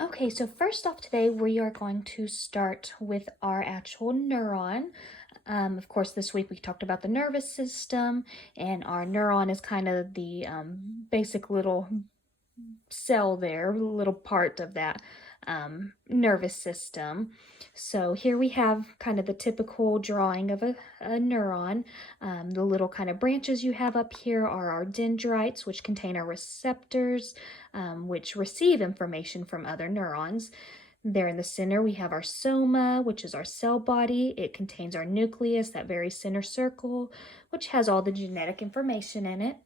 Okay, so first off today, we are going to start with our actual neuron. Of course, this week we talked about the nervous system, and our neuron is kind of the basic little cell there, little part of that nervous system. So here we have kind of the typical drawing of a neuron. The little kind of branches you have up here are our dendrites, which contain our receptors, which receive information from other neurons. There in the center, we have our soma, which is our cell body. It contains our nucleus, that very center circle, which has all the genetic information in it.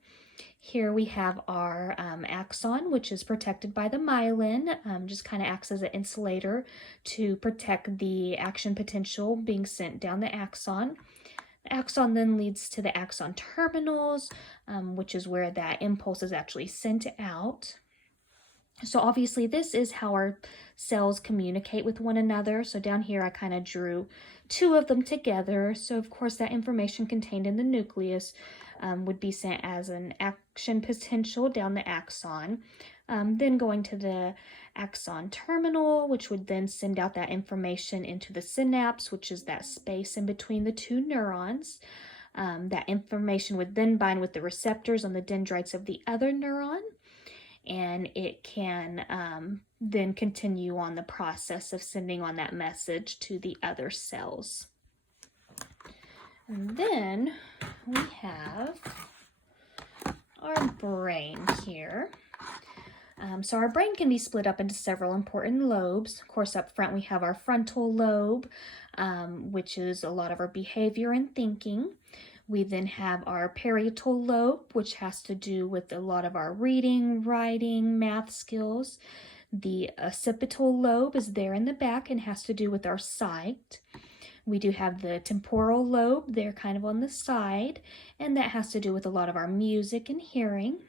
Here we have our axon, which is protected by the myelin, just kind of acts as an insulator to protect the action potential being sent down the axon. The axon then leads to the axon terminals, which is where that impulse is actually sent out. So obviously this is how our cells communicate with one another. So down here I kind of drew two of them together. So of course that information contained in the nucleus would be sent as an action potential down the axon, then going to the axon terminal, which would then send out that information into the synapse, which is that space in between the two neurons. That information would then bind with the receptors on the dendrites of the other neuron, and it can then continue on the process of sending on that message to the other cells. And then we have our brain here. So our brain can be split up into several important lobes. Of course, up front we have our frontal lobe, which is a lot of our behavior and thinking. We then have our parietal lobe, which has to do with a lot of our reading, writing, math skills. The occipital lobe is there in the back and has to do with our sight. We do have the temporal lobe there kind of on the side, and that has to do with a lot of our music and hearing.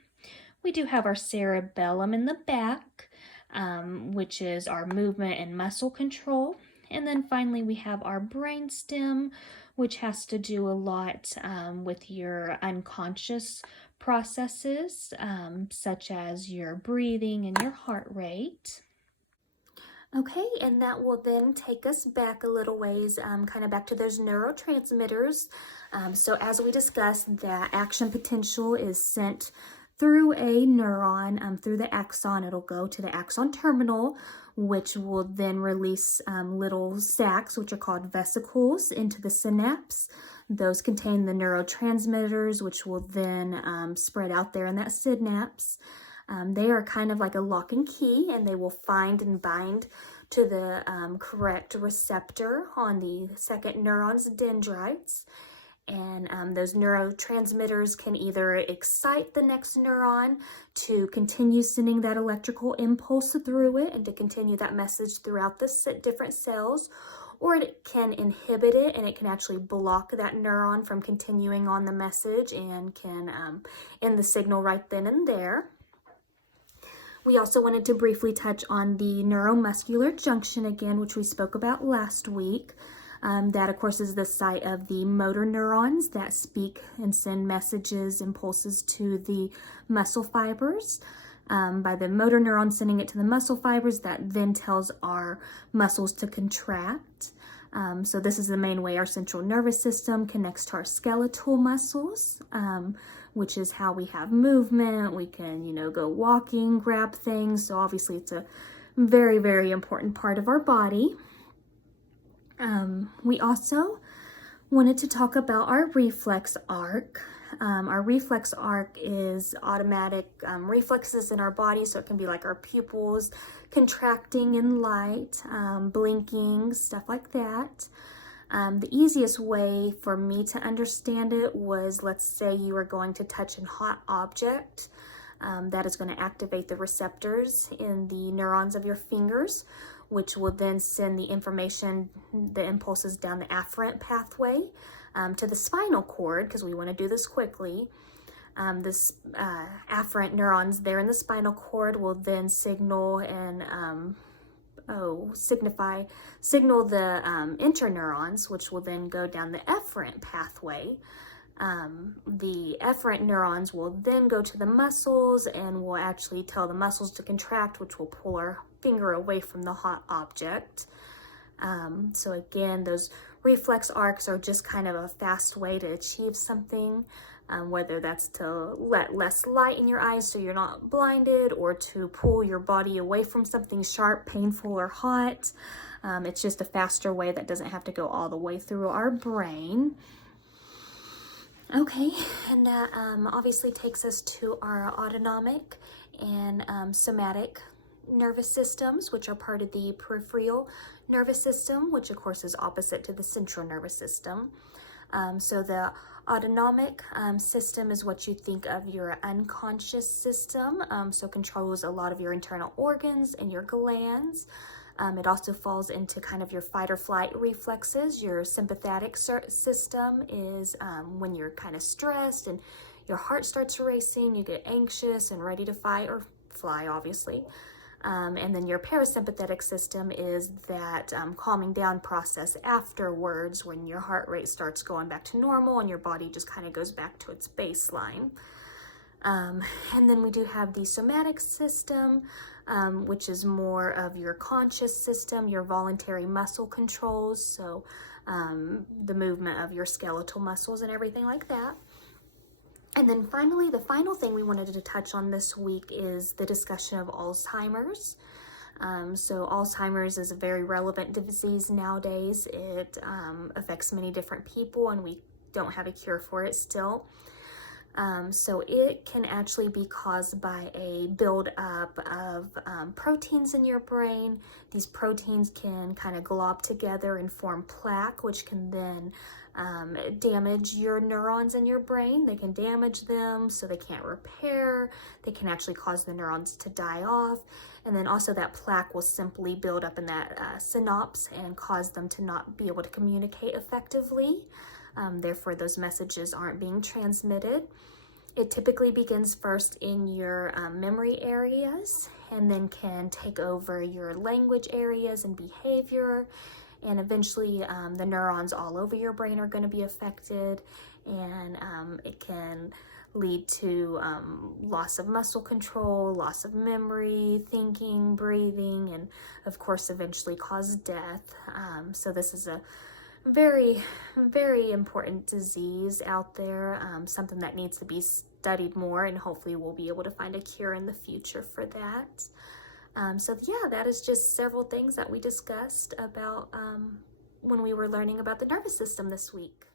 We do have our cerebellum in the back, which is our movement and muscle control. And then finally we have our brainstem, which has to do a lot with your unconscious processes, such as your breathing and your heart rate. Okay, and that will then take us back a little ways, kind of back to those neurotransmitters. So as we discussed, that action potential is sent through a neuron, through the axon. It'll go to the axon terminal, which will then release little sacs, which are called vesicles, into the synapse. Those contain the neurotransmitters, which will then spread out there in that synapse. They are kind of like a lock and key, and they will find and bind to the correct receptor on the second neuron's dendrites. And those neurotransmitters can either excite the next neuron to continue sending that electrical impulse through it and to continue that message throughout the different cells, or it can inhibit it and it can actually block that neuron from continuing on the message and can end the signal right then and there. We also wanted to briefly touch on the neuromuscular junction again, which we spoke about last week. That, of course, is the site of the motor neurons that speak and send messages, impulses to the muscle fibers. By the motor neuron sending it to the muscle fibers, that then tells our muscles to contract. So this is the main way our central nervous system connects to our skeletal muscles, which is how we have movement. We can, go walking, grab things. So obviously it's a very, very important part of our body. We also wanted to talk about our reflex arc. Our reflex arc is automatic reflexes in our body, so it can be like our pupils contracting in light, blinking, stuff like that. The easiest way for me to understand it was, let's say you are going to touch a hot object. That is going to activate the receptors in the neurons of your fingers, which will then send the information, the impulses down the afferent pathway to the spinal cord, because we want to do this quickly. This afferent neurons there in the spinal cord will then signal and signal the interneurons, which will then go down the efferent pathway The efferent neurons will then go to the muscles and will actually tell the muscles to contract, which will pull our finger away from the hot object. So again, those reflex arcs are just kind of a fast way to achieve something, whether that's to let less light in your eyes so you're not blinded, or to pull your body away from something sharp, painful, or hot. It's just a faster way that doesn't have to go all the way through our brain. Okay, and that obviously takes us to our autonomic and somatic nervous systems, which are part of the peripheral nervous system, which of course is opposite to the central nervous system. So the autonomic system is what you think of your unconscious system, so controls a lot of your internal organs and your glands. It also falls into kind of your fight or flight reflexes. Your sympathetic system is when you're kind of stressed and your heart starts racing, you get anxious and ready to fight or fly, obviously. And then your parasympathetic system is that calming down process afterwards, when your heart rate starts going back to normal and your body just kind of goes back to its baseline. And then we do have the somatic system, which is more of your conscious system, your voluntary muscle controls, so the movement of your skeletal muscles and everything like that. And then finally, the final thing we wanted to touch on this week is the discussion of Alzheimer's. So Alzheimer's is a very relevant disease nowadays. It affects many different people, and we don't have a cure for it still. So it can actually be caused by a buildup of proteins in your brain. These proteins can kind of glob together and form plaque, which can then damage your neurons in your brain. They can damage them so they can't repair. They can actually cause the neurons to die off. And then also that plaque will simply build up in that synapse and cause them to not be able to communicate effectively. Therefore, those messages aren't being transmitted. It typically begins first in your memory areas, and then can take over your language areas and behavior. And eventually, the neurons all over your brain are going to be affected, and it can lead to loss of muscle control, loss of memory, thinking, breathing, and of course, eventually cause death. So this is a very, very important disease out there, something that needs to be studied more, and hopefully we'll be able to find a cure in the future for that. So yeah, that is just several things that we discussed about when we were learning about the nervous system this week.